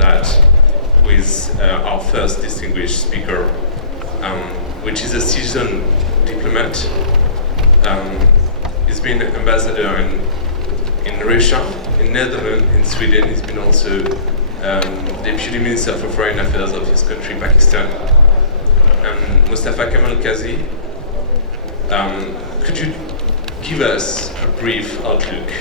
that with our first distinguished speaker, which is a seasoned diplomat. He's been ambassador in Russia, in Netherlands, in Sweden. He's been also Deputy Minister for Foreign Affairs of his country, Pakistan. Mustafa Kamal Kazi, could you give us a brief outlook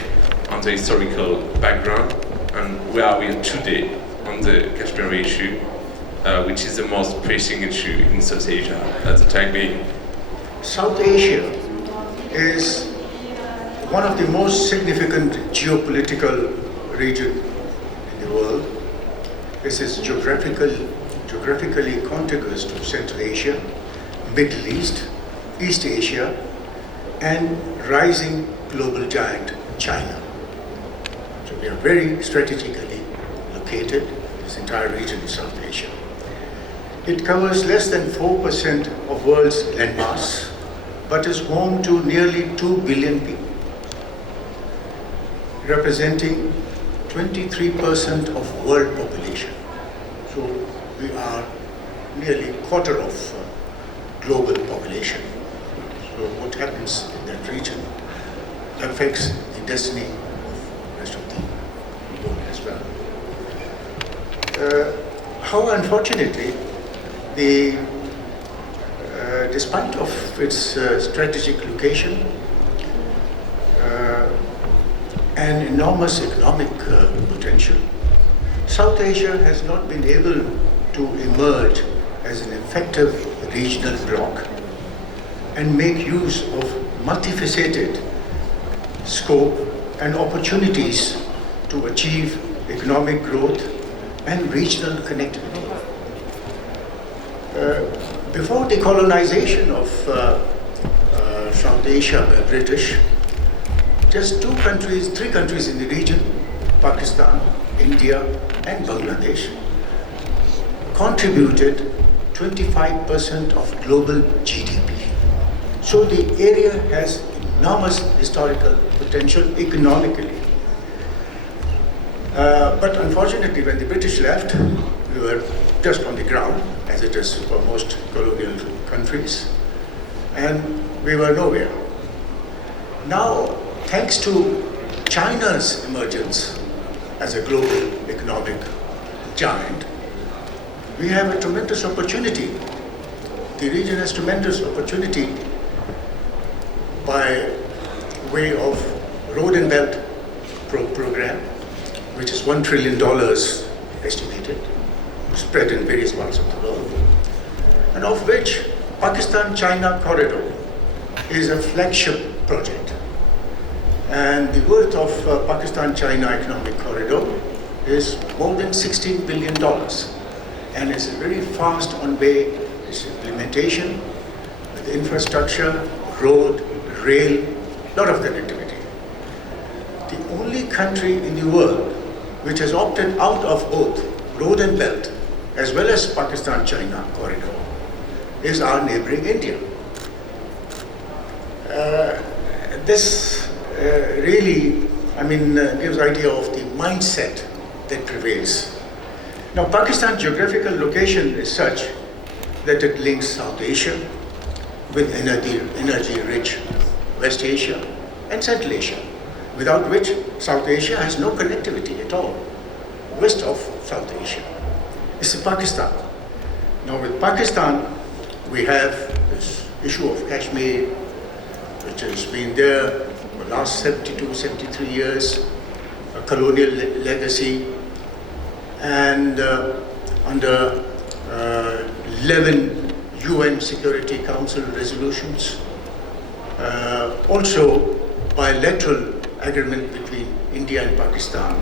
on the historical background and where are we today on the Kashmiri issue, which is the most pressing issue in South Asia at the time being? South Asia is one of the most significant geopolitical regions in the world. This is geographically contiguous to Central Asia, Middle East, East Asia, and rising global giant China. So we are very strategically located, this entire region of South Asia. It covers less than 4% of world's landmass, but is home to nearly 2 billion people, representing 23% of world population. So we are nearly a quarter of global population. So what happens in that region affects the destiny of the rest of the world as well. How unfortunately, despite of its strategic location and enormous economic potential, South Asia has not been able to emerge as an effective regional bloc and make use of multifaceted scope and opportunities to achieve economic growth and regional connectivity. Before the colonization of South Asia by British, just three countries in the region, Pakistan, India, and Bangladesh, contributed 25% of global GDP. So the area has enormous historical potential economically. But unfortunately, when the British left, we were just on the ground, as it is for most colonial countries, and we were nowhere. Now, thanks to China's emergence as a global economic giant, we have a tremendous opportunity. The region has tremendous opportunity by way of Road and Belt program, which is $1 trillion estimated, spread in various parts of the world, and of which Pakistan-China corridor is a flagship project. And the worth of Pakistan-China economic corridor is more than $16 billion. And it's very fast on way its implementation with infrastructure, road, rail, lot of connectivity. The only country in the world which has opted out of both Road and Belt as well as Pakistan-China corridor is our neighboring India. This really, gives idea of the mindset that prevails. Now, Pakistan's geographical location is such that it links South Asia with energy-rich West Asia and Central Asia, without which South Asia has no connectivity at all, west of South Asia. This is Pakistan. Now, with Pakistan, we have this issue of Kashmir, which has been there for the last 72, 73 years, a colonial legacy, and under 11 UN Security Council resolutions, also bilateral agreement between India and Pakistan,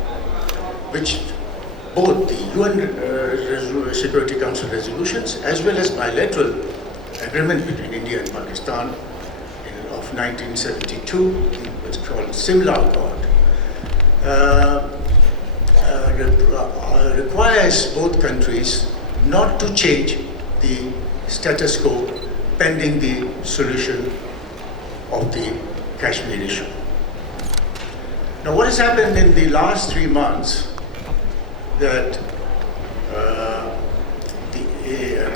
which both the UN Security Council resolutions as well as bilateral agreement between India and Pakistan of 1972, which is called Simla Accord, requires both countries not to change the status quo pending the solution of the Kashmir issue. Now, what has happened in the last 3 months that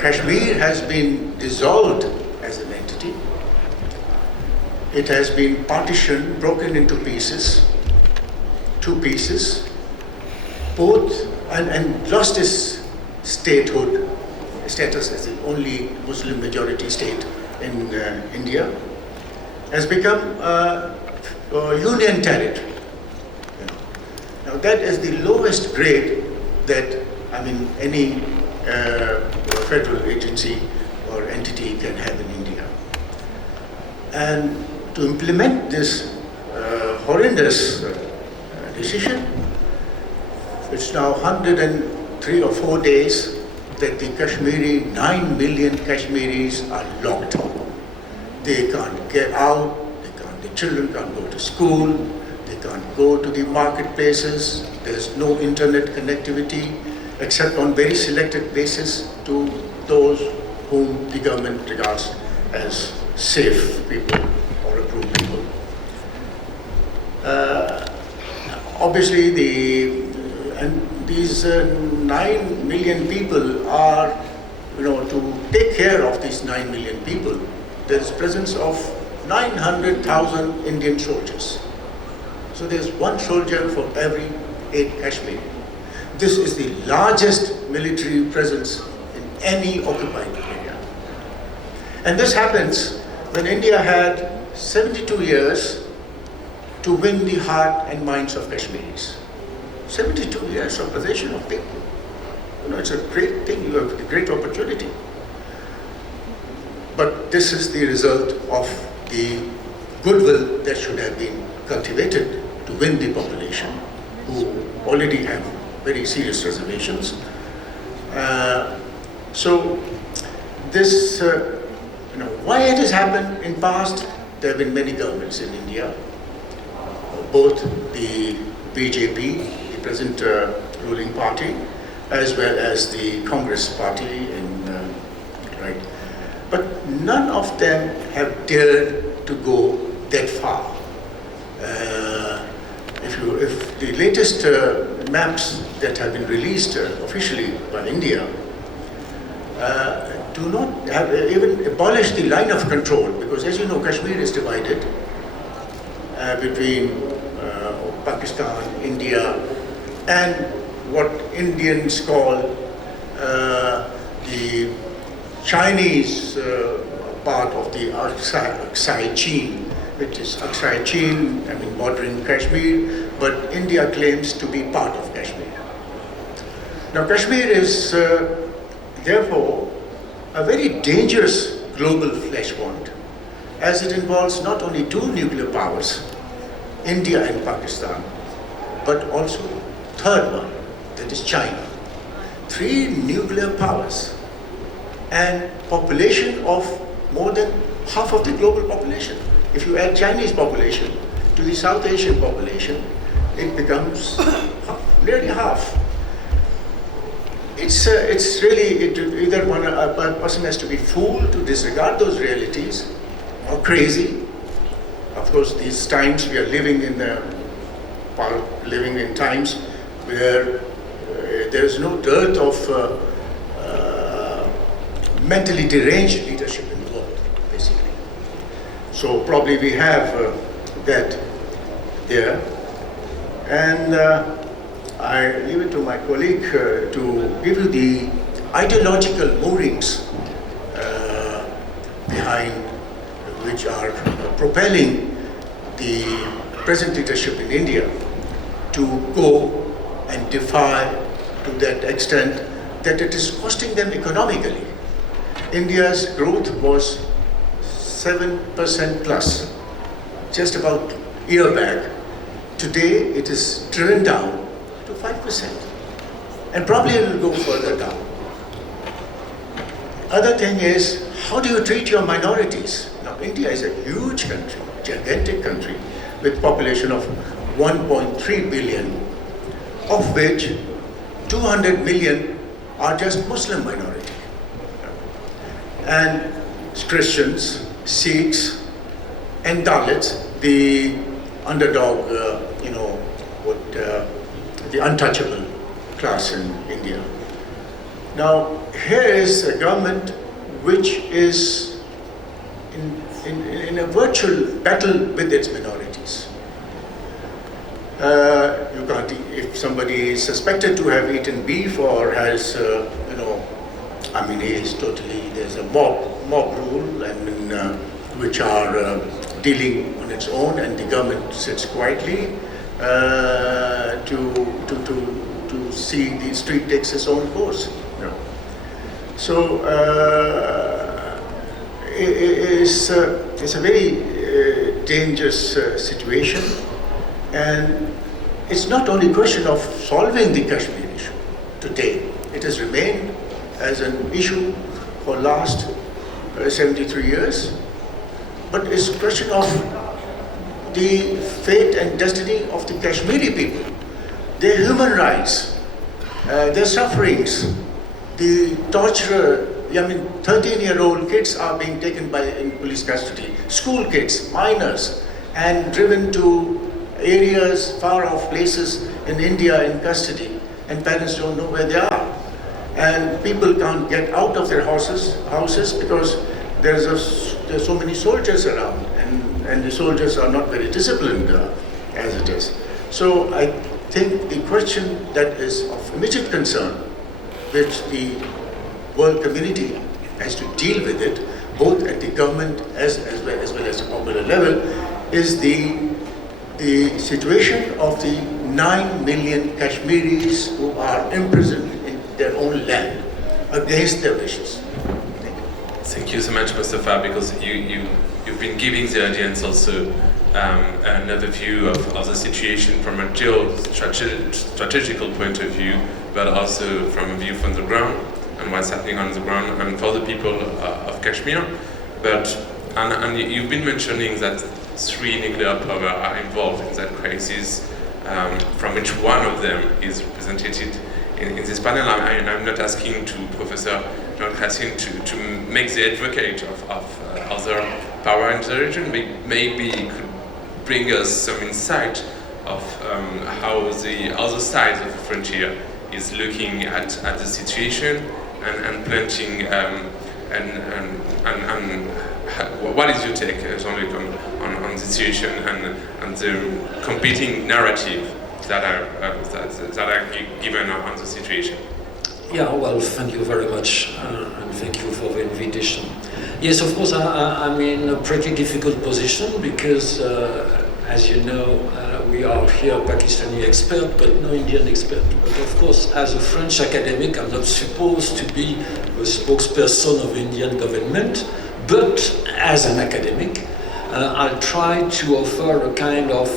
Kashmir has been dissolved as an entity. It has been partitioned, broken into pieces, two pieces, both, and lost its statehood, status as the only Muslim majority state in India, has become union territory. You know. Now that is the lowest grade that, any federal agency or entity can have in India. And to implement this horrendous decision, it's now 103 or 4 days that the 9 million Kashmiris are locked. They can't get out, the children can't go to school, they can't go to the marketplaces, there's no internet connectivity except on very selected basis to those whom the government regards as safe people or approved people. Obviously, these 9 million people are, to take care of these 9 million people, there's presence of 900,000 Indian soldiers. So there's one soldier for every 8 Kashmiri. This is the largest military presence in any occupied area. And this happens when India had 72 years to win the heart and minds of Kashmiris. 72 years of possession of people. It's a great thing, you have a great opportunity. But this is the result of the goodwill that should have been cultivated to win the population, who already have very serious reservations. So this, why it has happened in past, there have been many governments in India, both the BJP, the present ruling party, as well as the Congress party, right? But none of them have dared to go that far. If the latest maps that have been released officially by India do not have even abolished the line of control, because as you know, Kashmir is divided between Pakistan, India, and what Indians call the Chinese part of the Aksai Chain, which is Aksai Chain, bordering Kashmir, but India claims to be part of Kashmir. Now Kashmir is therefore a very dangerous global flashpoint, as it involves not only 2 nuclear powers, India and Pakistan, but also third one, that is China. 3 nuclear powers and population of more than half of the global population. If you add Chinese population to the South Asian population, it becomes nearly half. It's really, either a person has to be fooled to disregard those realities, or crazy. Of course, these times we are living in times where there is no dearth of mentally deranged leadership in the world, basically. So probably we have that there. And I leave it to my colleague to give you the ideological moorings behind which are propelling the present leadership in India to go and defy to that extent that it is costing them economically. India's growth was 7% plus just about a year back. Today it is driven down to 5%, and probably it will go further down. Other thing is, how do you treat your minorities? Now India is a huge country, gigantic country, with population of 1.3 billion, of which 200 million are just Muslim minority. And Christians, Sikhs, and Dalits, the underdog, the untouchable class in India. Now, here is a government which is in a virtual battle with its minorities. You can't, if somebody is suspected to have eaten beef or has, is totally, there's a mob rule, which are dealing on its own, and the government sits quietly to see the street takes its own course. So it's a very dangerous situation, and it's not only a question of solving the Kashmir issue today. It has remained as an issue for last 73 years, but it's a question of the fate and destiny of the Kashmiri people, their human rights, their sufferings, the torture. 13-year-old kids are being taken in police custody, school kids, minors, and driven to areas, far off places in India in custody, and parents don't know where they are. And people can't get out of their houses because there's so many soldiers around, and the soldiers are not very disciplined as it is. So I think the question that is of immediate concern, which the world community has to deal with it, both at the government as well as the popular level, is the situation of the 9 million Kashmiris who are imprisoned in their own land against their wishes. Thank you so much, Mustafa, because you've been giving the audience also another view of the situation from a geostrategical point of view, but also from a view from the ground and what's happening on the ground and for the people of Kashmir. And you've been mentioning that 3 nuclear powers are involved in that crisis, from which one of them is represented in this panel. I'm not asking to Professor John Krassin to make the advocate of other power in the region. Maybe he could bring us some insight of how the other side of the frontier is looking at the situation and planting what is your take, Jean-Luc, on the situation and the competing narrative that are given on the situation? Yeah, well, thank you very much, and thank you for the invitation. Yes, of course, I'm in a pretty difficult position because, as you know, we are here Pakistani expert, but no Indian expert. But of course, as a French academic, I'm not supposed to be the spokesperson of the Indian government, but as an academic, I'll try to offer a kind of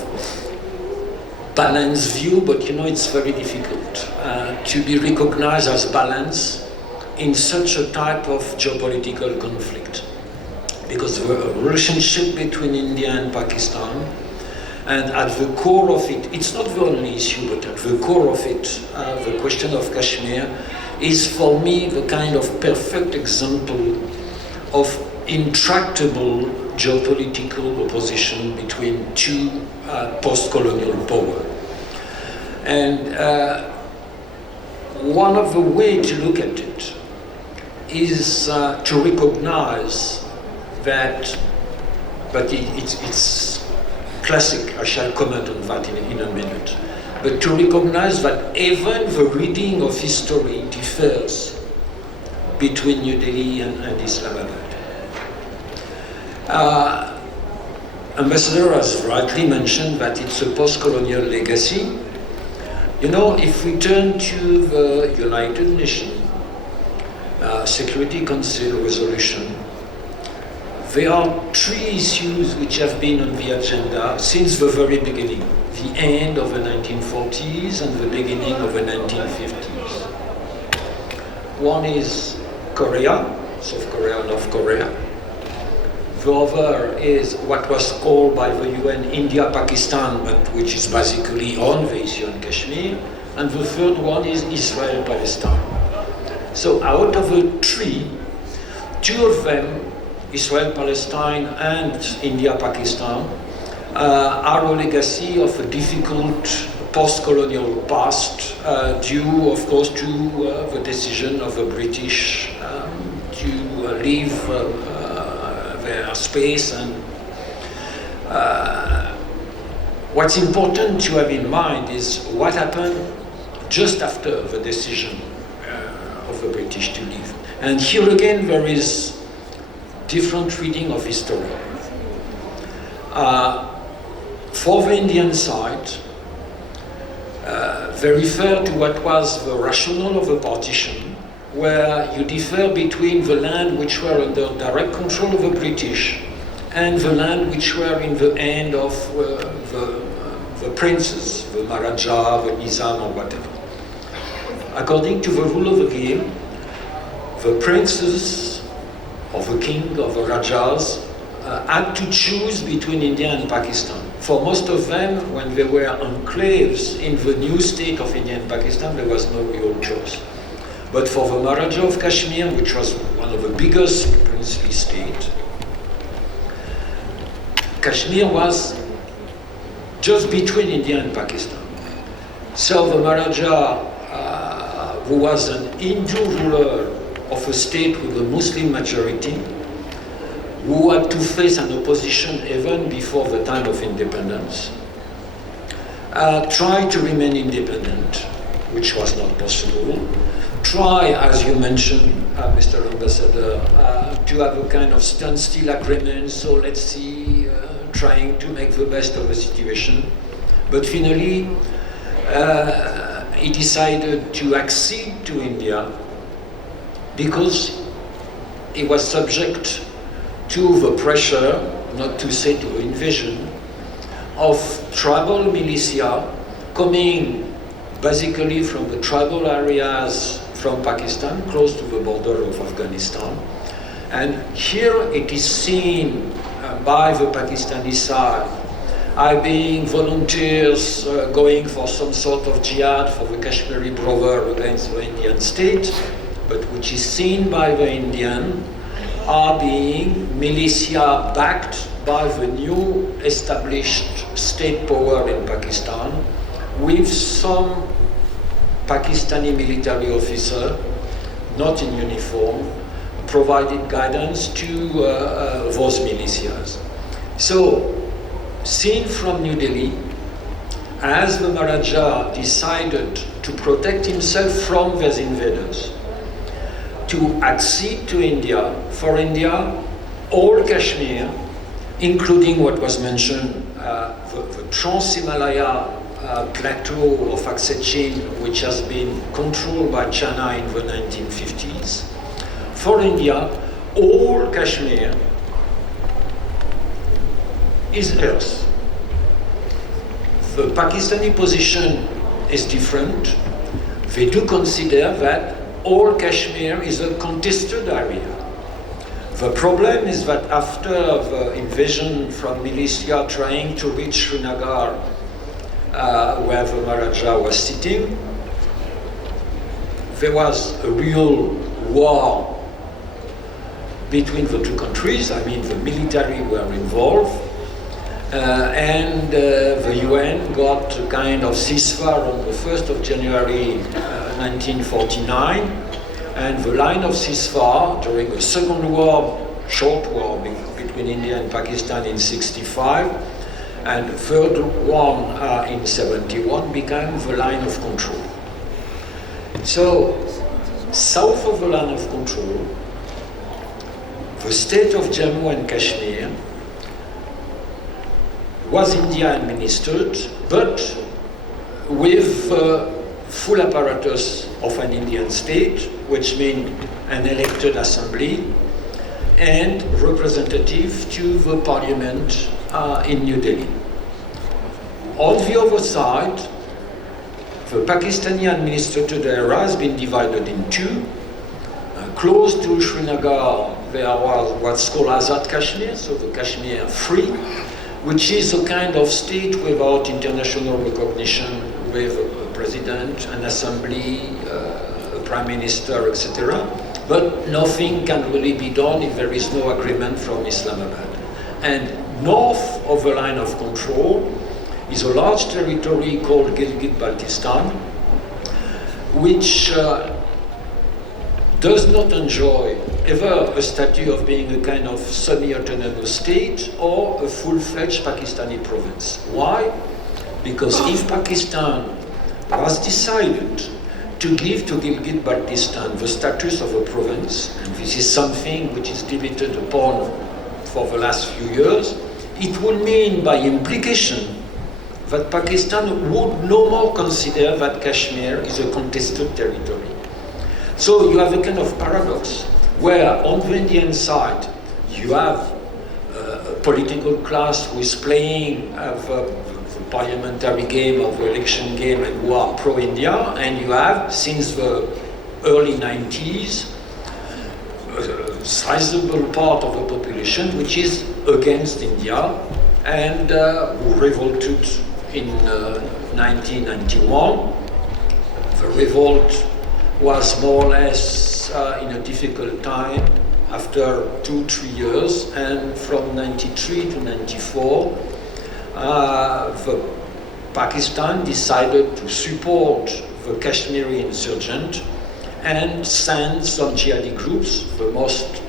balanced view, but it's very difficult to be recognized as balanced in such a type of geopolitical conflict, because the relationship between India and Pakistan, and at the core of it, it's not the only issue, but at the core of it, the question of Kashmir is for me the kind of perfect example of intractable geopolitical opposition between two post-colonial powers. And one of the ways to look at it is to recognize that, but it's classic, I shall comment on that in a minute, but to recognize that even the reading of history differs between New Delhi and Islamabad. Ambassador has rightly mentioned that it's a post-colonial legacy. If we turn to the United Nations Security Council resolution, there are 3 issues which have been on the agenda since the very beginning, the end of the 1940s and the beginning of the 1950s. One is Korea, South Korea, North Korea. The other is what was called by the UN India-Pakistan, but which is basically on the issue in Kashmir. And the third one is Israel-Palestine. So out of the 3, 2 of them, Israel-Palestine and India-Pakistan, are a legacy of a difficult post-colonial past, due, of course, to the decision of the British to leave their space. And what's important to have in mind is what happened just after the decision of the British to leave. And here again, there is different reading of history. For the Indian side, they refer to what was the rationale of the partition, where you differ between the land which were under direct control of the British and the land which were in the hand of the princes, the Maharaja, the Nizam, or whatever. According to the rule of the game, the princes, or the king, or the Rajas, had to choose between India and Pakistan. For most of them, when they were enclaves in the new state of India and Pakistan, there was no real choice. But for the Maharaja of Kashmir, which was one of the biggest princely states, Kashmir was just between India and Pakistan. So the Maharaja, who was an Hindu ruler of a state with a Muslim majority, who had to face an opposition even before the time of independence, tried to remain independent, which was not possible. Try, as you mentioned, Mr. Ambassador, to have a kind of standstill agreement, so let's see, trying to make the best of the situation. But finally, he decided to accede to India because he was subject to the pressure, not to say to the invasion, of tribal militia coming basically from the tribal areas from Pakistan, close to the border of Afghanistan. And here it is seen by the Pakistani side as being volunteers going for some sort of jihad for the Kashmiri brother against the Indian state, but which is seen by the Indian are being militia backed by the new established state power in Pakistan, with some Pakistani military officer, not in uniform, provided guidance to those militias. So, seen from New Delhi, as the Maharaja decided to protect himself from these invaders, to accede to India, for India, all Kashmir, including what was mentioned, the Trans-Himalaya plateau of Chaîne, which has been controlled by China in the 1950s. For India, all Kashmir is Earth. The Pakistani position is different. They do consider that all Kashmir is a contested area. The problem is that after the invasion from militia trying to reach Srinagar, where the Maharaja was sitting, there was a real war between the two countries. I mean, the military were involved, and the UN got a kind of ceasefire on the 1st of January 1949, and the line of ceasefire during the second war, short war between India and Pakistan in 65, and the third one in 71 became the line of control. So, south of the line of control, the state of Jammu and Kashmir was India administered, but with full apparatus of an Indian state, which means an elected assembly and representative to the parliament in New Delhi. On the other side, the Pakistani administrated area has been divided in two. Close to Srinagar, there was what's called Azad Kashmir, so the Kashmir Free, which is a kind of state without international recognition, with a president, an assembly, a prime minister, etc. But nothing can really be done if there is no agreement from Islamabad. And north of the line of control is a large territory called Gilgit-Baltistan, which does not enjoy ever a status of being a kind of semi-autonomous state or a full-fledged Pakistani province. Why? Because if Pakistan was decided to give to Gilgit-Baltistan the status of a province, and this is something which is debated upon for the last few years, it would mean by implication that Pakistan would no more consider that Kashmir is a contested territory. So you have a kind of paradox where on the Indian side you have a political class who is playing the parliamentary game or the election game and who are pro-India, and you have, since the early 90s, a sizable part of the population which is against India and who revolted in 1991. The revolt was more or less in a difficult time after 2-3 years, and from 93 to 94 Pakistan decided to support the Kashmiri insurgent and send some jihadi groups. The most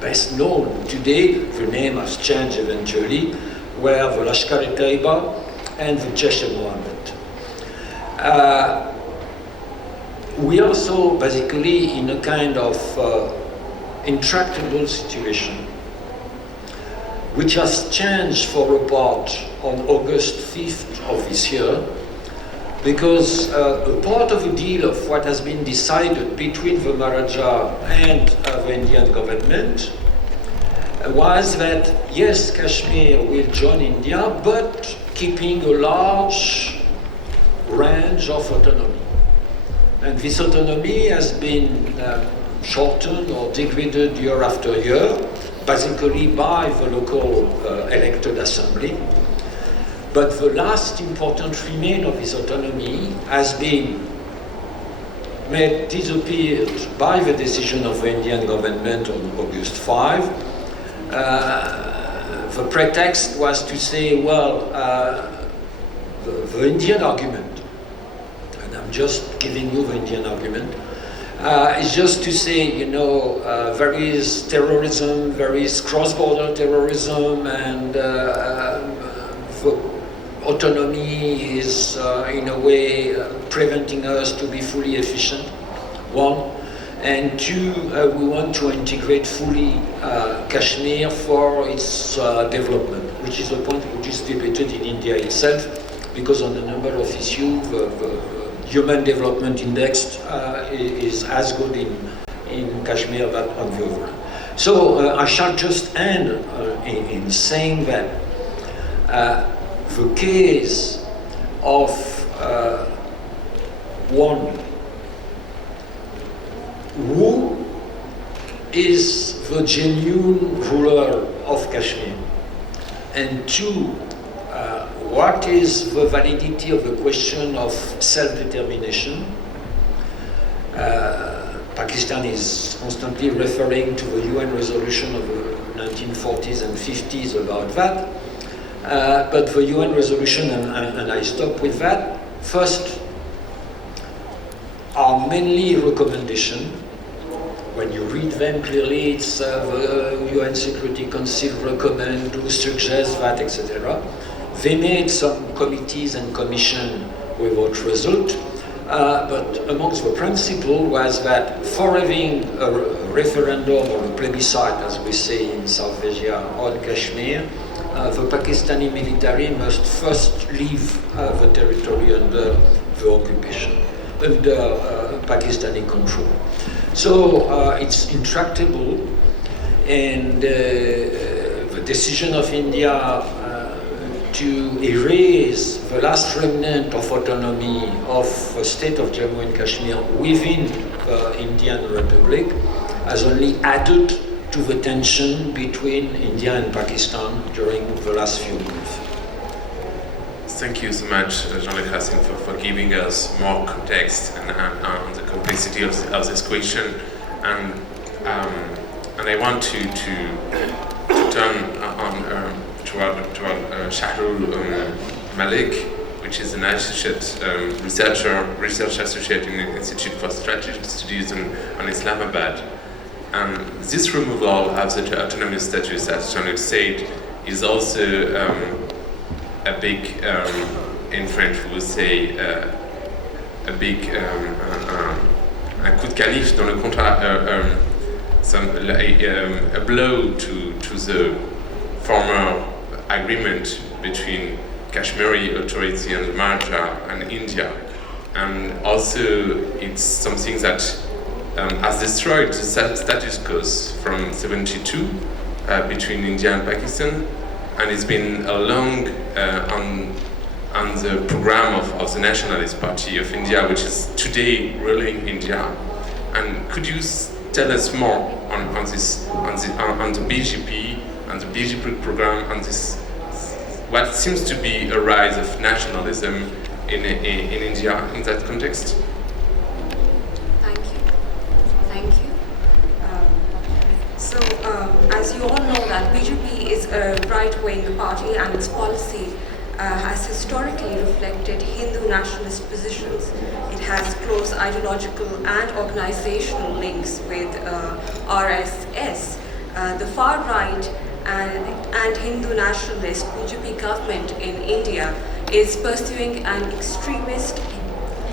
best known today, the name has changed eventually, were the Lashkar-e-Taiba and the Jaish-e-Mohammed. We are so basically in a kind of intractable situation, which has changed for a part on August 5th of this year, because a part of the deal of what has been decided between the Maharaja and the Indian government was that, yes, Kashmir will join India, but keeping a large range of autonomy. And this autonomy has been shortened or degraded year after year, basically by the local elected assembly. But the last important remain of this autonomy has been made disappeared by the decision of the Indian government on August 5. The pretext was to say, well, the Indian argument, and I'm just giving you the Indian argument, is just to say, you know, there is terrorism, there is cross-border terrorism, and the autonomy is in a way preventing us to be fully efficient, one. And two, we want to integrate fully Kashmir for its development, which is a point which is debated in India itself, because on a number of issues, the Human Development Index is as good in Kashmir as on the other hand. So I shall just end in saying that the case of one, who is the genuine ruler of Kashmir, and two, what is the validity of the question of self-determination? Pakistan is constantly referring to the UN resolution of the 1940s and 50s about that. But the UN resolution, and I stop with that, first are mainly recommendations. When you read them clearly, it's the UN Security Council recommend, to suggest that, etc. They made some committees and commissions without result, but amongst the principle was that for having a referendum or a plebiscite, as we say in South Asia, on Kashmir, the Pakistani military must first leave the territory under the occupation, under Pakistani control. So it's intractable, and the decision of India to erase the last remnant of autonomy of the state of Jammu and Kashmir within the Indian Republic has only added to the tension between India and Pakistan during the last few months. Thank you so much, Jean-Luc Racine, for giving us more context and the complexity of this question. And I want to turn on toward Shahrul Malik, which is an associate research associate in the Institute for Strategic Studies in Islamabad. And this removal of the autonomous status, as Jean-Luc said, is also a big, in French we would say, a big, un coup de canif dans le contrat, a blow to the former agreement between Kashmiri authority and Maharashtra and India. And also it's something that has destroyed the status quo from 72 between India and Pakistan, and it's been a long on the program of the Nationalist Party of India, which is today ruling India. And could you tell us more on the BJP and the BJP program, and this what seems to be a rise of nationalism in India in that context? Thank you. As you all know, that BJP is a right-wing party, and its policy has historically reflected Hindu nationalist positions. It has close ideological and organizational links with RSS. The far right and Hindu nationalist BJP government in India is pursuing an extremist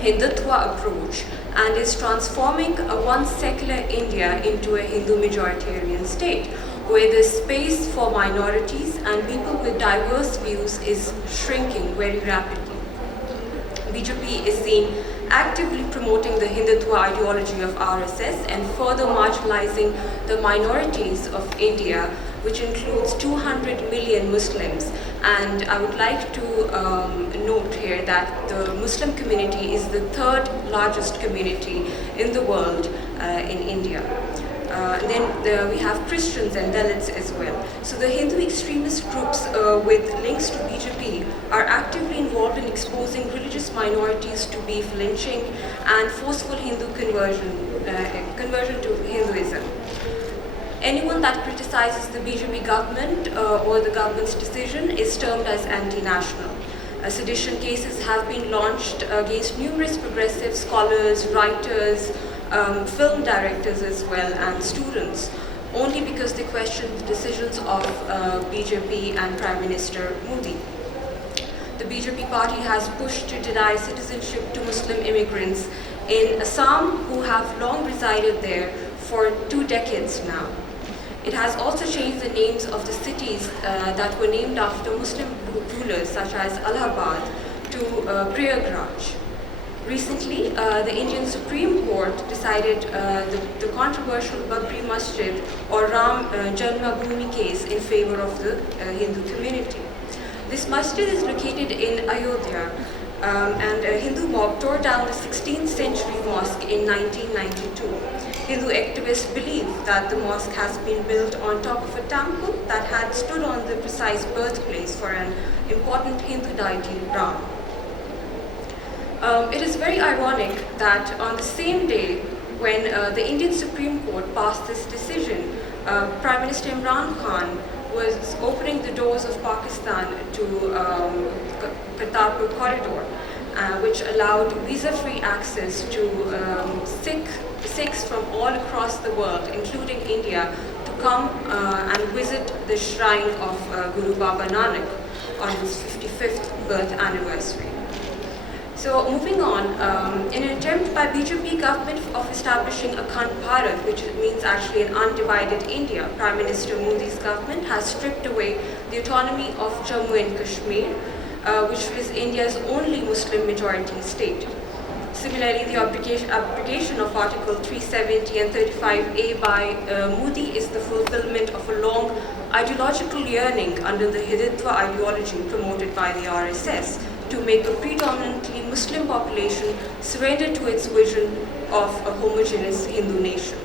Hindutva approach and is transforming a once secular India into a Hindu majoritarian state, where the space for minorities and people with diverse views is shrinking very rapidly. BJP is seen actively promoting the Hindutva ideology of RSS and further marginalizing the minorities of India, which includes 200 million Muslims. And I would like to note here that the Muslim community is the third largest community in the world in India. Then we have Christians and Dalits as well. So the Hindu extremist groups with links to BJP are actively involved in exposing religious minorities to beef lynching and forceful Hindu conversion to Hinduism. Anyone that criticizes the BJP government or the government's decision is termed as anti-national. Sedition cases have been launched against numerous progressive scholars, writers, film directors as well, and students, only because they question the decisions of BJP and Prime Minister Modi. The BJP party has pushed to deny citizenship to Muslim immigrants in Assam who have long resided there for 2 decades now. It has also changed the names of the cities that were named after Muslim rulers, such as Allahabad, to Prayagraj. Recently, the Indian Supreme Court decided the controversial Babri Masjid or Ram Janmabhoomi case in favor of the Hindu community. This masjid is located in Ayodhya, and a Hindu mob tore down the 16th century mosque in 1992. Hindu activists believe that the mosque has been built on top of a temple that had stood on the precise birthplace for an important Hindu deity, Ram. It is very ironic that on the same day when the Indian Supreme Court passed this decision, Prime Minister Imran Khan was opening the doors of Pakistan to Kartarpur corridor, which allowed visa-free access to Sikhs from all across the world, including India, to come and visit the shrine of Guru Baba Nanak on his 55th birth anniversary. So moving on, in an attempt by BJP government of establishing Akhand Bharat, which means actually an undivided India, Prime Minister Modi's government has stripped away the autonomy of Jammu and Kashmir, which is India's only Muslim majority state. Similarly, the abrogation of Article 370 and 35A by Modi is the fulfillment of a long ideological yearning under the Hindutva ideology promoted by the RSS to make a predominantly Muslim population surrender to its vision of a homogeneous Hindu nation.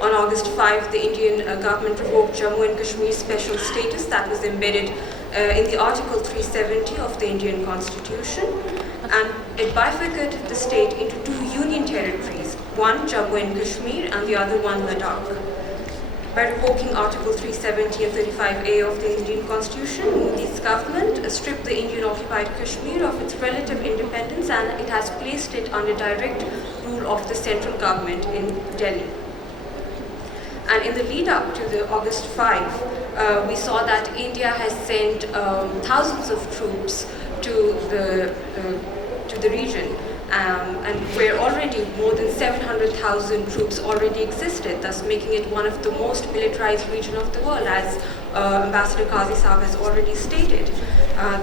On August 5, the Indian government revoked Jammu and Kashmir's special status that was embedded in the Article 370 of the Indian Constitution, and it bifurcated the state into 2 union territories, one Jammu and Kashmir and the other one Ladakh. by revoking Article 370 and 35A of the Indian Constitution. This government stripped the Indian occupied Kashmir of its relative independence, and it has placed it under direct rule of the central government in Delhi. And in the lead up to the August 5, we saw that India has sent thousands of troops to the region, and where already more than 700,000 troops already existed, thus making it one of the most militarized region of the world, as Ambassador Qazi Saab has already stated.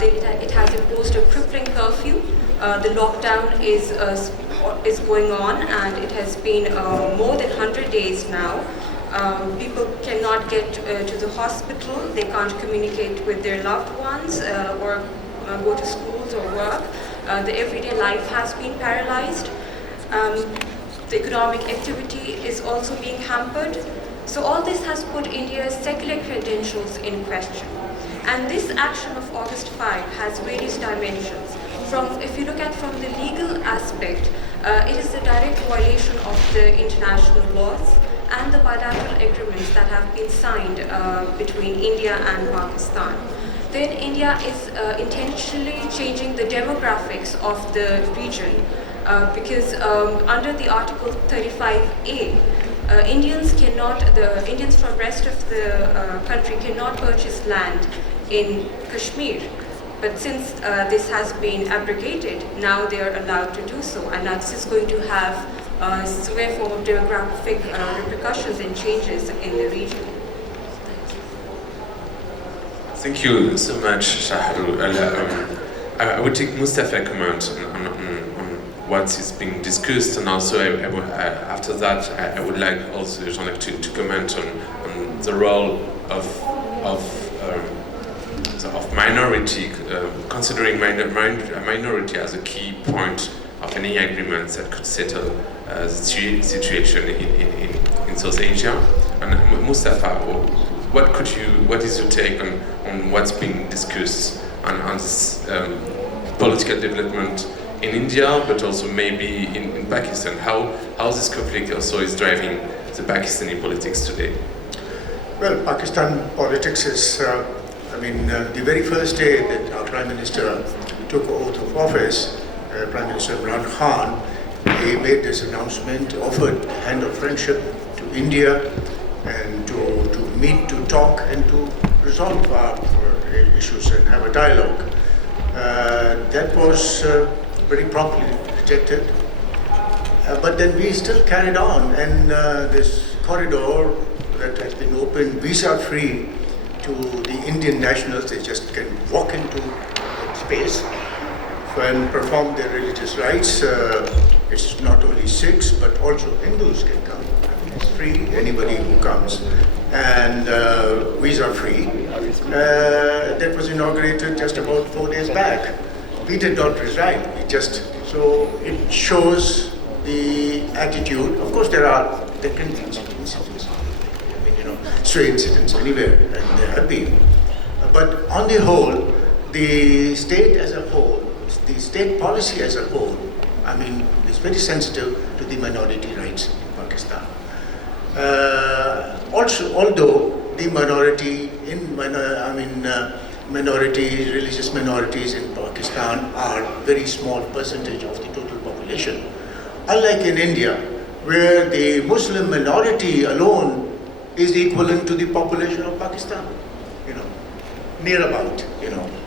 It has imposed a crippling curfew. The lockdown is going on, and it has been more than 100 days now. People cannot get to the hospital, they can't communicate with their loved ones or go to schools or work. The everyday life has been paralyzed. The economic activity is also being hampered. So all this has put India's secular credentials in question. And this action of August 5 has various dimensions. If you look at from the legal aspect, it is a direct violation of the international laws and the bilateral agreements that have been signed between India and Pakistan. Then India is intentionally changing the demographics of the region because under the Article 35A, Indians from rest of the country cannot purchase land in Kashmir. But since this has been abrogated, now they are allowed to do so, and now this is going to have severe form of demographic repercussions and changes in the region. Thank you so much, Shahru. I would take Mustafa comment on what is being discussed, and also after that I would like also Jean-Luc to comment on the role of minority, considering minority as a key point of any agreement that could settle the situation in South Asia. And Mustafa, what is your take on what's being discussed on this political development in India, but also maybe in Pakistan? How this conflict also is driving the Pakistani politics today? Well, Pakistan politics is, the very first day that our Prime Minister took oath of office, Prime Minister Imran Khan, he made this announcement, offered hand of friendship to India, and to meet, to talk, and to resolve our issues and have a dialogue. That was very promptly rejected. But then we still carried on, and this corridor that has been opened, visa-free to the Indian nationals, they just can walk into space and perform their religious rites. It's not only Sikhs, but also Hindus can come. It's free, anybody who comes, and visa-free. That was inaugurated just about 4 days back. We did not resign. So it shows the attitude. Of course, there can be incidents. Stray incidents anywhere, and there have been. But on the whole, the state as a whole, the state policy as a whole, is very sensitive to the minority rights in Pakistan. Also, although the religious minorities in Pakistan are very small percentage of the total population. Unlike in India, where the Muslim minority alone is equivalent to the population of Pakistan, near about,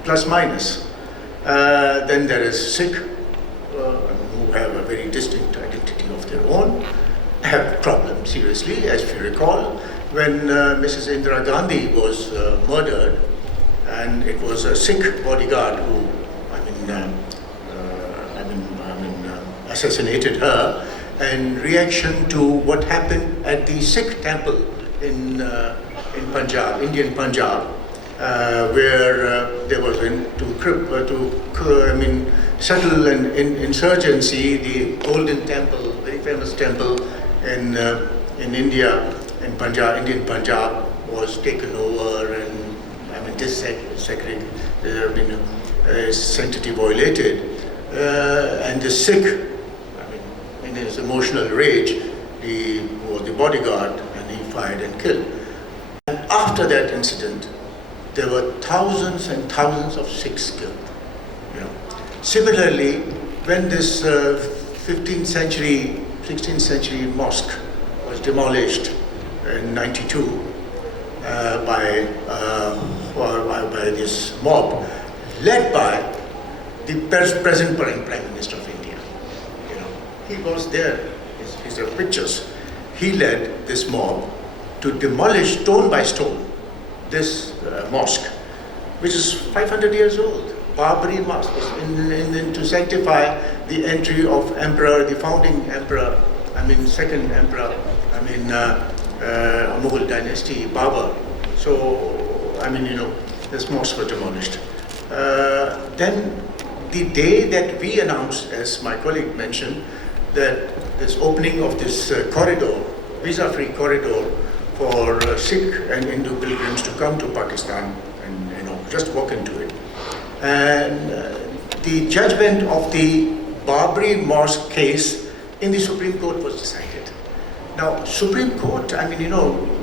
plus minus. Then there is Sikh, who have a very distinct identity of their own, have problems seriously, as you recall, when Mrs. Indira Gandhi was murdered, and it was a Sikh bodyguard who, assassinated her, in reaction to what happened at the Sikh temple in Punjab, Indian Punjab, where there was to settle an insurgency. The Golden Temple, very famous temple in India, in Punjab, Indian Punjab, was taken over, and this sanctity violated, and the Sikh, in his emotional rage, he was the bodyguard, and he fired and killed. after that incident, there were thousands and thousands of Sikhs killed. Similarly, when this 15th century, 16th century mosque was demolished in '92 by this mob, led by the present Prime Minister of India. He was there. These are pictures. He led this mob to demolish stone by stone this mosque, which is 500 years old. Barbary mosque to sanctify the entry of emperor, the founding emperor, second emperor, Mughal dynasty, Babur. So, this mosque was demolished. Then the day that we announced, as my colleague mentioned, that this opening of this corridor, visa-free corridor for Sikh and Hindu pilgrims to come to Pakistan and just walk into it. And the judgment of the Barbary mosque case in the Supreme Court was decided. Now, Supreme Court,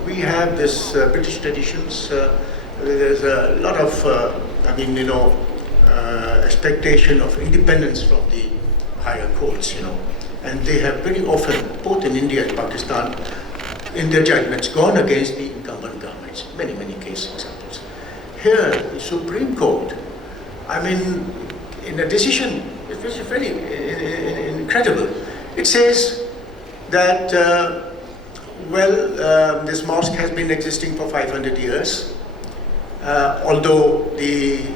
we have this British traditions. There's a lot of, expectation of independence from the higher courts, and they have very often, both in India and Pakistan, in their judgments, gone against the incumbent governments. Many, many case examples. Here, the Supreme Court, in a decision, it was very incredible. It says that, this mosque has been existing for 500 years, although the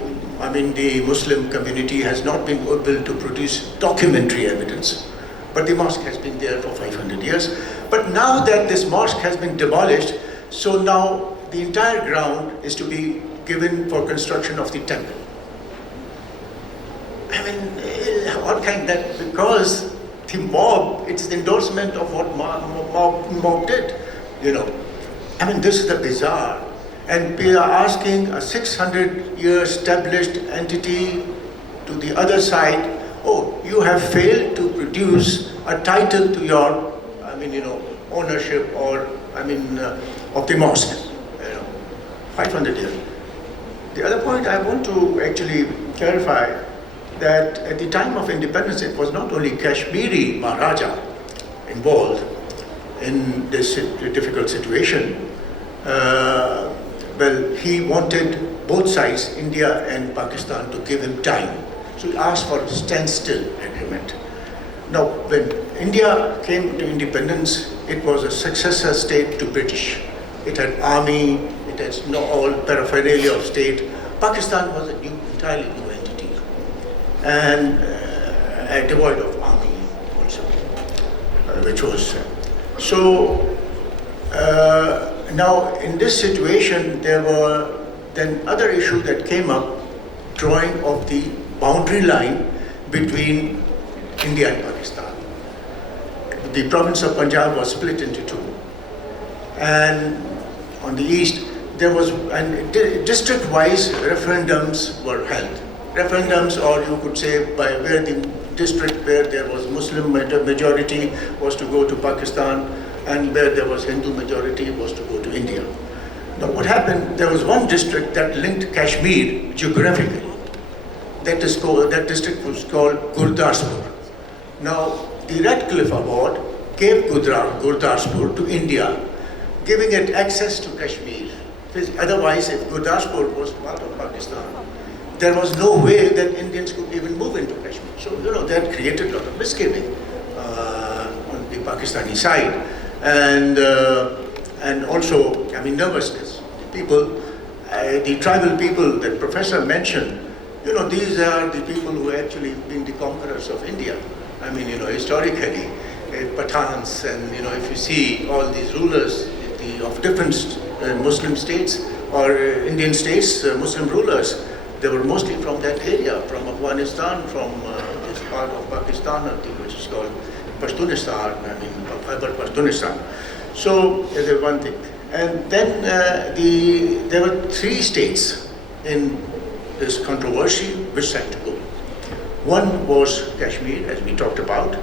Muslim community has not been able to produce documentary evidence, but the mosque has been there for 500 years. But now that this mosque has been demolished, so now the entire ground is to be given for construction of the temple. What kind that, because the mob, it's the endorsement of what mob did, this is the bizarre. And we are asking a 600-year established entity to the other side, oh, you have failed to produce a title to your, ownership or, of the mosque, 500 years. The other point I want to actually clarify that at the time of independence, it was not only Kashmiri Maharaja involved in this difficult situation. He wanted both sides, India and Pakistan, to give him time. So he asked for a standstill agreement. Now, when India came to independence, it was a successor state to British. It had army, it had all paraphernalia of state. Pakistan was a entirely new entity, and devoid of army also, which was now, in this situation, there were then other issues that came up, drawing of the boundary line between India and Pakistan. The province of Punjab was split into two, and on the east, there was, and district-wise referendums were held. Referendums, or you could say, by where the district where there was Muslim majority was to go to Pakistan, and where there was Hindu majority was to go to India. Now what happened, there was one district that linked Kashmir geographically. That district was called Gurdaspur. Now the Radcliffe Award gave Gurdaspur to India, giving it access to Kashmir. Otherwise, if Gurdaspur was part of Pakistan, there was no way that Indians could even move into Kashmir. So, that created a lot of misgiving on the Pakistani side. And also, nervousness. The tribal people that Professor mentioned, these are the people who actually been the conquerors of India. Historically, Pathans, and if you see all these rulers of different Muslim states or Indian states, Muslim rulers, they were mostly from that area, from Afghanistan, from this part of Pakistan, I think, which is called Pashtunistan, Pashtunistan. So there's one thing. And then there were three states in this controversy, which side to go. One was Kashmir, as we talked about.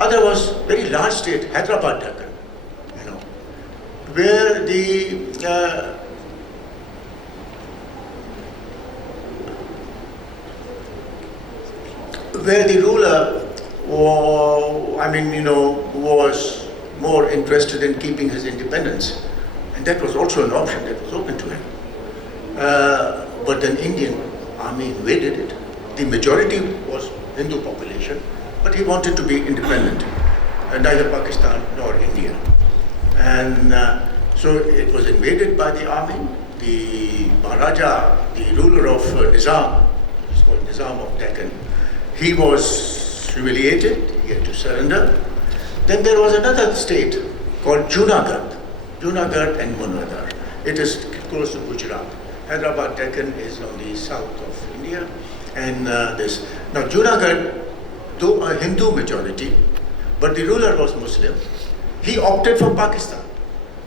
Other was very large state, Hyderabad, Deccan, where the where the ruler, was more interested in keeping his independence, and that was also an option that was open to him. But an Indian army invaded it. The majority was Hindu population, but he wanted to be independent, neither Pakistan nor India. And so it was invaded by the army. The Maharaja, the ruler of Nizam, he's called Nizam of Deccan, he was humiliated, he had to surrender. Then there was another state called Junagadh and Munwadar. It is close to Gujarat. Hyderabad Deccan is on the south of India. And now Junagadh, though a Hindu majority, but the ruler was Muslim, he opted for Pakistan.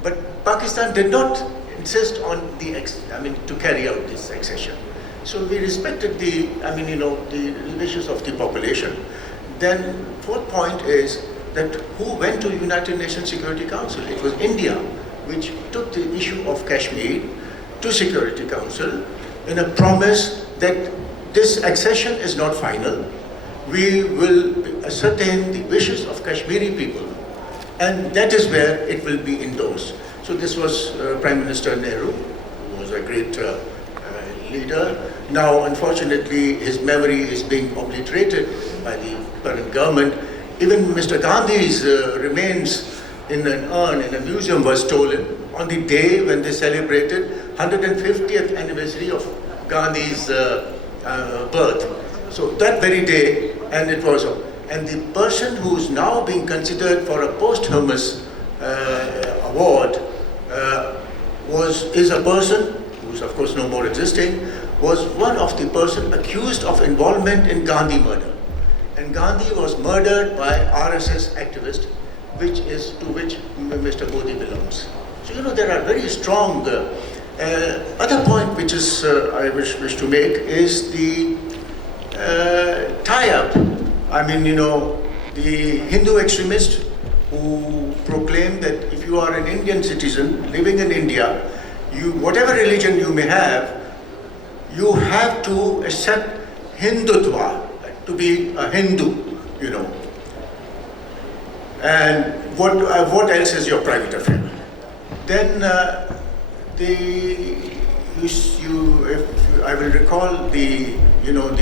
But Pakistan did not insist on to carry out this accession. So we respected the wishes of the population. Then fourth point is that who went to United Nations Security Council? It was India, which took the issue of Kashmir to Security Council in a promise that this accession is not final. We will ascertain the wishes of Kashmiri people, and that is where it will be endorsed. So this was Prime Minister Nehru, who was a great leader. Now, unfortunately, his memory is being obliterated by the current government. Even Mr. Gandhi's remains in an urn in a museum was stolen on the day when they celebrated 150th anniversary of Gandhi's birth. So that very day, and the person who's now being considered for a posthumous award is a person who's of course no more existing, was one of the person accused of involvement in Gandhi murder. And Gandhi was murdered by RSS activist, to which Mr. Modi belongs. So there are very strong. Other point which is I wish to make is the tie-up. The Hindu extremists who proclaim that if you are an Indian citizen living in India, whatever religion you may have, you have to accept Hindutva, to be a Hindu, And what else is your private affair? Then I will recall the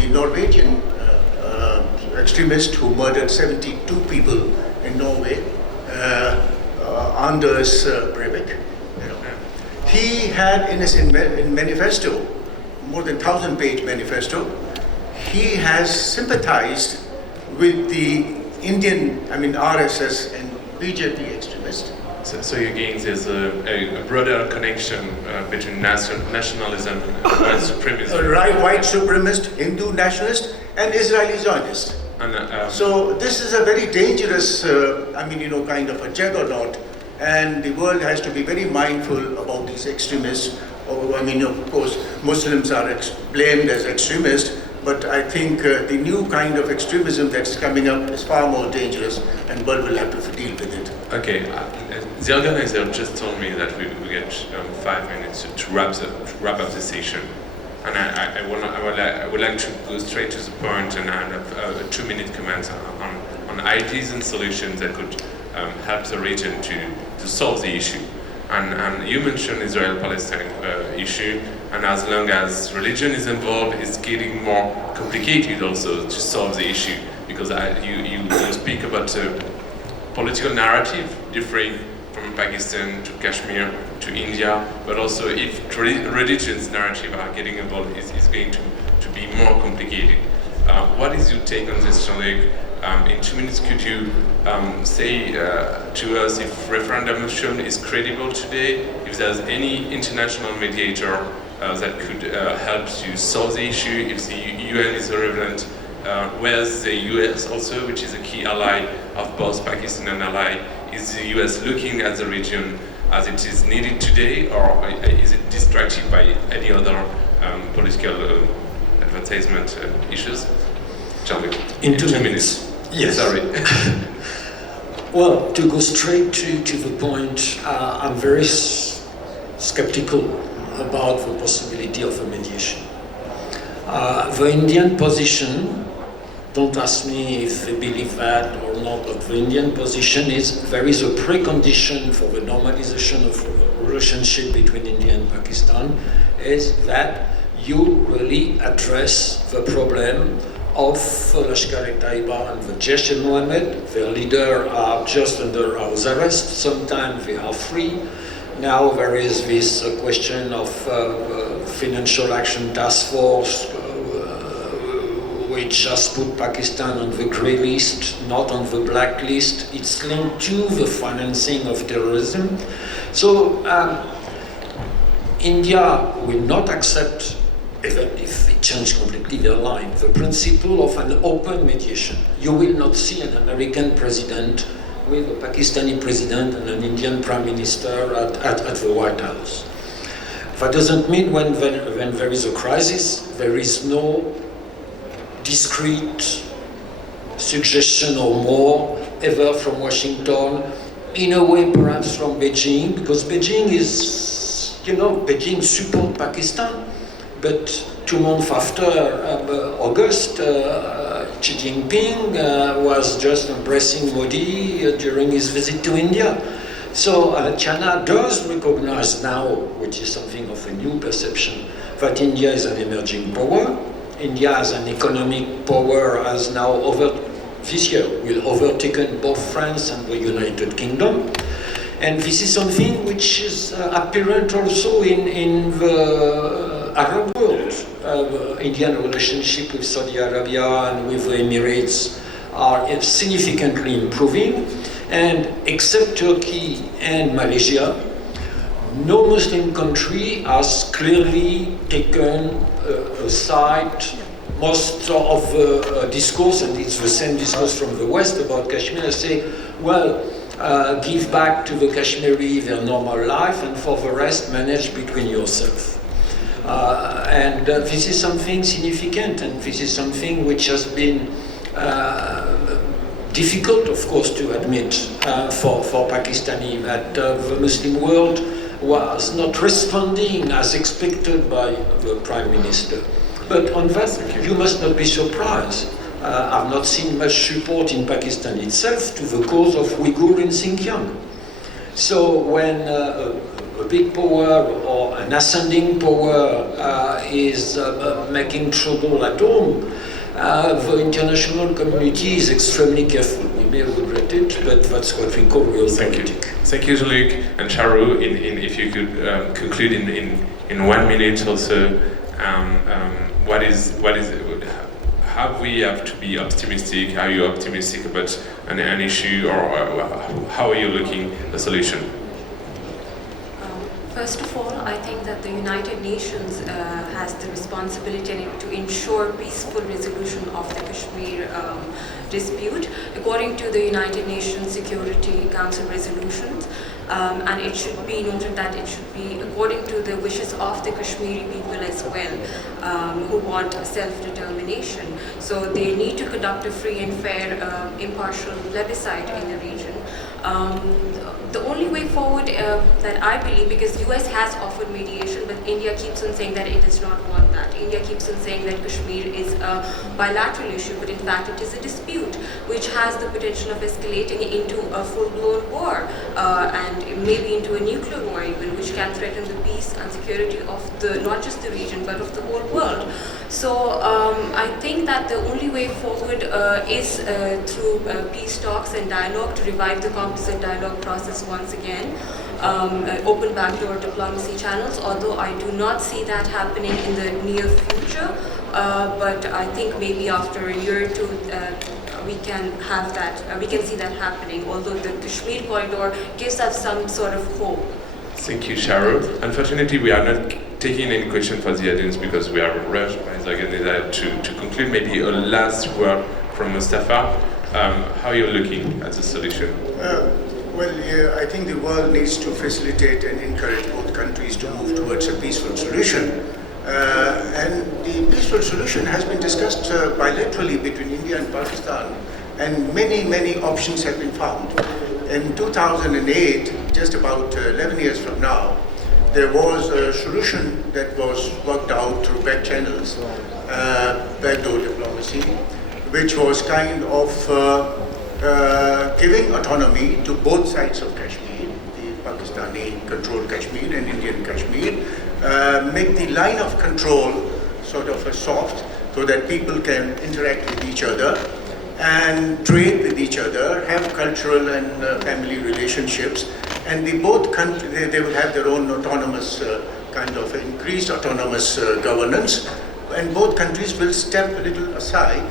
Norwegian extremist who murdered 72 people in Norway, Anders Breivik. He had in his manifesto, more than 1,000-page manifesto, he has sympathized with the Indian, RSS and BJP extremists. So again, there's a broader connection between nationalism and white supremacy. White supremacist, Hindu nationalist, and Israeli Zionist. So this is a very dangerous, kind of a juggernaut, and the world has to be very mindful about these extremists. Of course, Muslims are blamed as extremists, but I think the new kind of extremism that's coming up is far more dangerous, and the world will have to deal with it. Okay, the organizer just told me that we get 5 minutes to wrap up the session, and I would like to go straight to the point and have a 2-minute comment on ideas and solutions that could help the region to solve the issue. And you mentioned Israel-Palestine issue, and as long as religion is involved, it's getting more complicated also to solve the issue, because you speak about a political narrative differing from Pakistan to Kashmir to India, but also if religion's narrative are getting involved, it's going to be more complicated. What is your take on this, Jean-Luc? In 2 minutes, could you say to us if referendum option is credible today, if there's any international mediator that could help to solve the issue, if the UN is relevant, where's the US also, which is a key ally of both Pakistan and ally? Is the US looking at the region as it is needed today, or is it distracted by any other political advertisement issues? Jean-Luc, in 2 minutes. Yes. Sorry. Well, to go straight to the point, I'm very skeptical about the possibility of a mediation. The Indian position Don't ask me if they believe that or not, but the Indian position is there is a precondition for the normalization of relationship between India and Pakistan, is that you really address the problem of Lashkar-e-Taiba and the Jaish al-Mohammed. Their leader are just under house arrest, sometimes they are free. Now there is this question of Financial Action Task Force, which has put Pakistan on the grey list, not on the black list. It's linked to the financing of terrorism. So India will not accept, even if it changed completely their line, the principle of an open mediation. You will not see an American president with a Pakistani president and an Indian prime minister at the White House. That doesn't mean when there is a crisis, there is no discrete suggestion or more ever from Washington, in a way perhaps from Beijing, because Beijing is, Beijing support Pakistan, but 2 months after August, Xi Jinping was just embracing Modi during his visit to India. So China does recognize now, which is something of a new perception, that India is an emerging power. India as an economic power has now this year will overtaken both France and the United Kingdom. And this is something which is apparent also in the Arab world. Indian relationship with Saudi Arabia and with the Emirates are significantly improving. And except Turkey and Malaysia, no Muslim country has clearly taken a side. Most of the discourse, and it's the same discourse from the West about Kashmir, say, well, give back to the Kashmiri their normal life, and for the rest, manage between yourself. And this is something significant, and this is something which has been difficult, of course, to admit for Pakistani, that the Muslim world was not responding as expected by the Prime Minister. But on that, you must not be surprised. I've not seen much support in Pakistan itself to the cause of Uyghur in Xinjiang. So when a big power or an ascending power is making trouble at home, the international community is extremely careful. We may regret it, but that's what we call realpolitik. Thank you, Jean-Luc and Charu. If you could conclude in 1 minute also, how we have to be optimistic? Are you optimistic about an issue, or how are you looking at the solution? First of all, I think that the United Nations has the responsibility to ensure peaceful resolution of the Kashmir dispute according to the United Nations Security Council resolutions. And it should be noted that it should be according to the wishes of the Kashmiri people as well, who want self-determination. So they need to conduct a free and fair, impartial plebiscite in the region. The only way forward that I believe, because US has offered mediation, but India keeps on saying that it does not want that. India keeps on saying that Kashmir is a bilateral issue, but in fact it is a dispute which has the potential of escalating into a full-blown war and maybe into a nuclear war even, which can threaten the peace and security of not just the region but of the whole world. So I think that the only way forward is through peace talks and dialogue, to revive the composite dialogue process once again, open backdoor diplomacy channels, although I do not see that happening in the near future, but I think maybe after a year or two we can have that, we can see that happening, although the Kashmir corridor gives us some sort of hope. Thank you, Charu. Unfortunately, we are not taking any question for the audience because we are rushed by the organizer to conclude. Maybe a last word from Mustafa. How are you looking at the solution? I think the world needs to facilitate and encourage both countries to move towards a peaceful solution. And the peaceful solution has been discussed bilaterally between India and Pakistan, and many options have been found. In 2008, just about 11 years from now, there was a solution that was worked out through back channels, backdoor diplomacy, which was kind of giving autonomy to both sides of Kashmir, the Pakistani-controlled Kashmir and Indian Kashmir, make the line of control sort of soft so that people can interact with each other and trade with each other, have cultural and family relationships, and they both they will have their own autonomous kind of increased autonomous governance, and both countries will step a little aside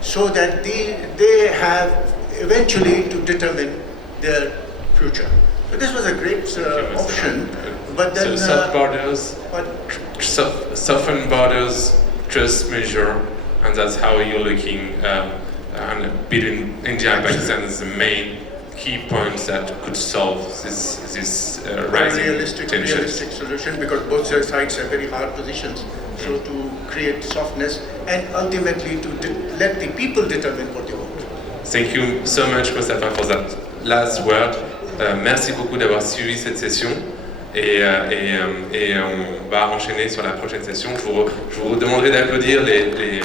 so that they have eventually to determine their future. So this was a great option, but then soft borders, soften borders, trust measure, and that's how you're looking. And between India and Pakistan is the main key points that could solve this rising tensions. Realistic solution, because both sides have very hard positions. So to create softness and ultimately to let the people determine what they want. Thank you so much, Mostafa, for that last word. Merci beaucoup d'avoir suivi cette session. Et on va enchaîner sur la prochaine session. Je vous demanderai d'applaudir les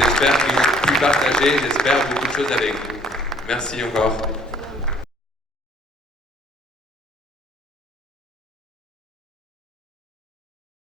experts qui ont pu partager, j'espère, beaucoup de choses avec vous. Merci encore.